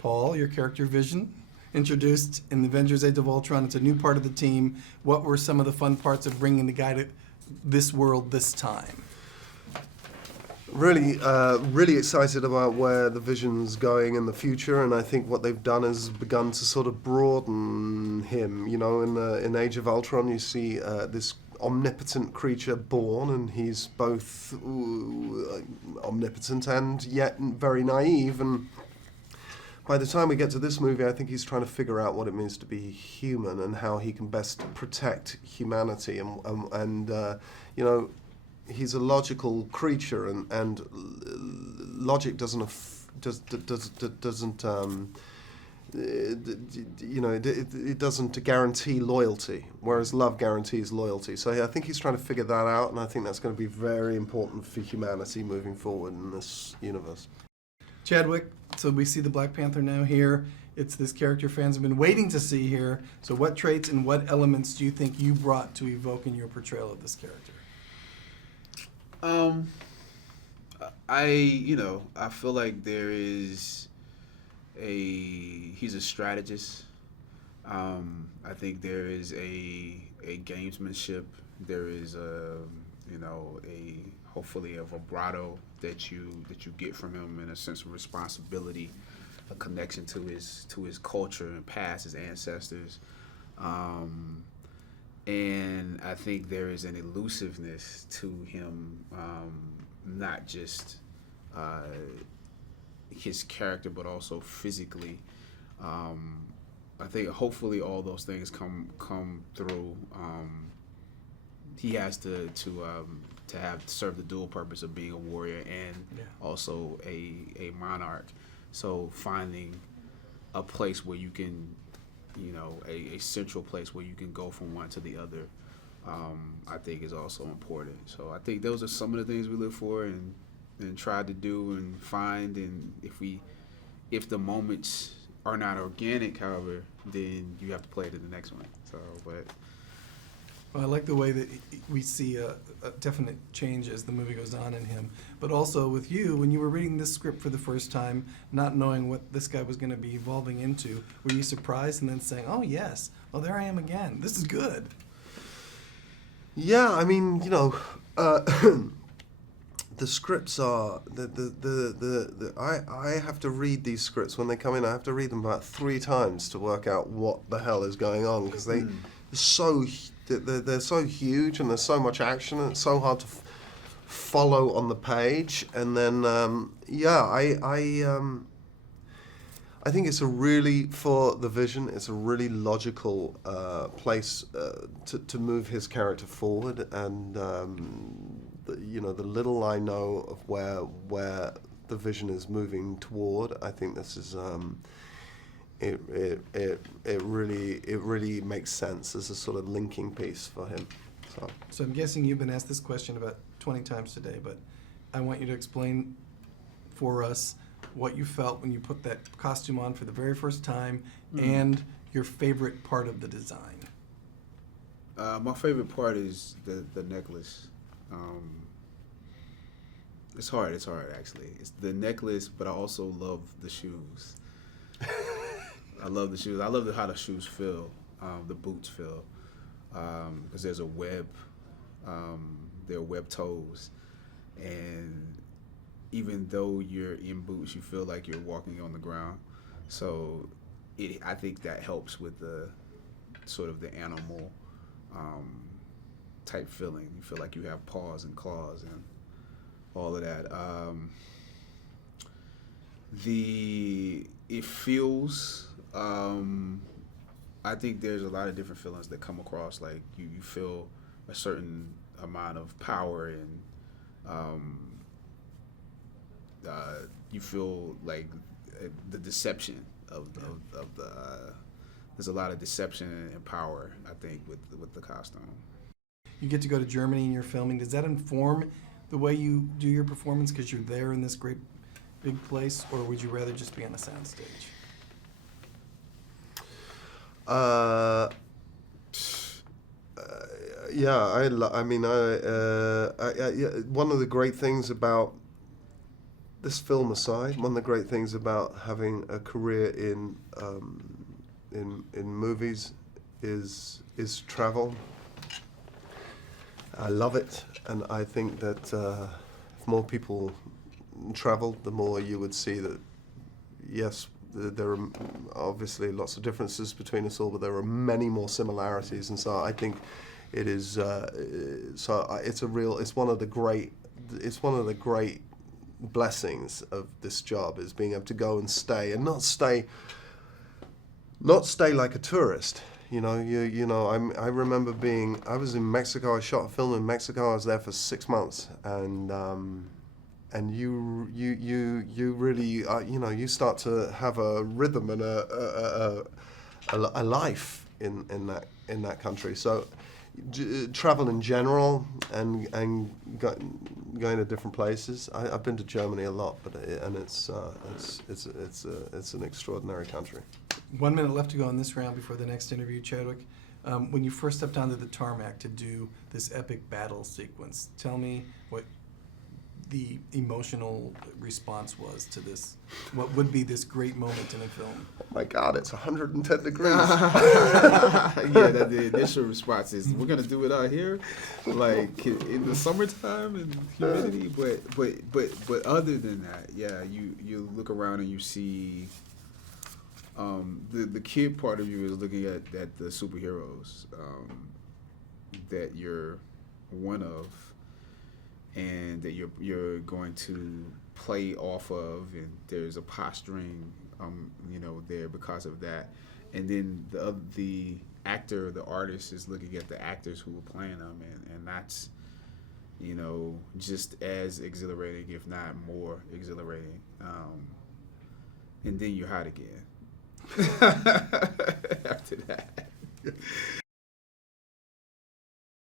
Paul, your character Vision, introduced in the Avengers Age of Ultron. It's a new part of the team. What were some of the fun parts of bringing the guy to this world this time? Really excited about where the Vision's going in the future, and I think what they've done is begun to sort of broaden him. You know, in Age of Ultron, you see this omnipotent creature born, and he's both omnipotent and yet very naive. And by the time we get to this movie, I think he's trying to figure out what it means to be human and how he can best protect humanity. And you know, he's a logical creature, and logic doesn't it doesn't guarantee loyalty, whereas love guarantees loyalty. So I think he's trying to figure that out, and I think that's going to be very important for humanity moving forward in this universe. Chadwick, so we see the Black Panther now here. It's this character fans have been waiting to see here. So what traits and what elements do you think you brought to evoke in your portrayal of this character? I feel like he's a strategist. I think there is a gamesmanship. There is hopefully a vibrato that you get from him, and a sense of responsibility, a connection to his culture and past, his ancestors. And I think there is an elusiveness to him, not just his character, but also physically. I think hopefully all those things come through. He has to serve the dual purpose of being a warrior and also a monarch. So finding a place where you can, a central place where you can go from one to the other, I think is also important. So I think those are some of the things we look for and try to do and find. And if the moments are not organic, however, then you have to play to the next one. So, but. Well, I like the way that we see a definite change as the movie goes on in him. But also with you, when you were reading this script for the first time, not knowing what this guy was going to be evolving into, were you surprised and then saying, oh, yes, well, there I am again. This is good. Yeah, I mean, the scripts are, I have to read these scripts when they come in. I have to read them about 3 times to work out what the hell is going on, because they're so huge and there's so much action and it's so hard to follow on the page. And then I think it's for the Vision, it's a really logical place to move his character forward. And the little I know of where the Vision is moving toward, I think this is it really makes sense as a sort of linking piece for him. So I'm guessing you've been asked this question about 20 times today, but I want you to explain for us what you felt when you put that costume on for the very first time, and your favorite part of the design. My favorite part is the necklace. It's hard actually. It's the necklace, but I also love the shoes. I love the shoes. I love how the shoes feel, the boots feel, because there's a web. They're web toes, and even though you're in boots, you feel like you're walking on the ground. So I think that helps with the sort of the animal type feeling. You feel like you have paws and claws and all of that. It feels. I think there's a lot of different feelings that come across. Like you feel a certain amount of power, and you feel like the deception of the. There's a lot of deception and power, I think, with the costume. You get to go to Germany in your filming. Does that inform the way you do your performance because you're there in this great big place, or would you rather just be on a soundstage? One of the great things about this film aside, one of the great things about having a career in movies is travel. I love it, and I think that if more people traveled, the more you would see that, yes, there are obviously lots of differences between us all, but there are many more similarities, and so I think it is. It's one of the great blessings of this job, is being able to go and stay, and not stay like a tourist. I remember I was in Mexico. I shot a film in Mexico. I was there for 6 months, and you really you start to have a rhythm and a life in that country. So travel in general and going to different places. I've been to Germany a lot, it's an extraordinary country. 1 minute left to go on this round before the next interview, Chadwick. When you first stepped onto the tarmac to do this epic battle sequence, tell me what the emotional response was to this. What would be this great moment in a film? Oh my God, it's 110 degrees. The initial response is, we're gonna do it out here, like in the summertime and humidity. But other than that, yeah, you look around and you see. The kid part of you is looking at the superheroes that you're one of, and that you're going to play off of, and there's a posturing there because of that, and then the actor, the artist, is looking at the actors who are playing them, and that's just as exhilarating, if not more exhilarating, and then you're hot again.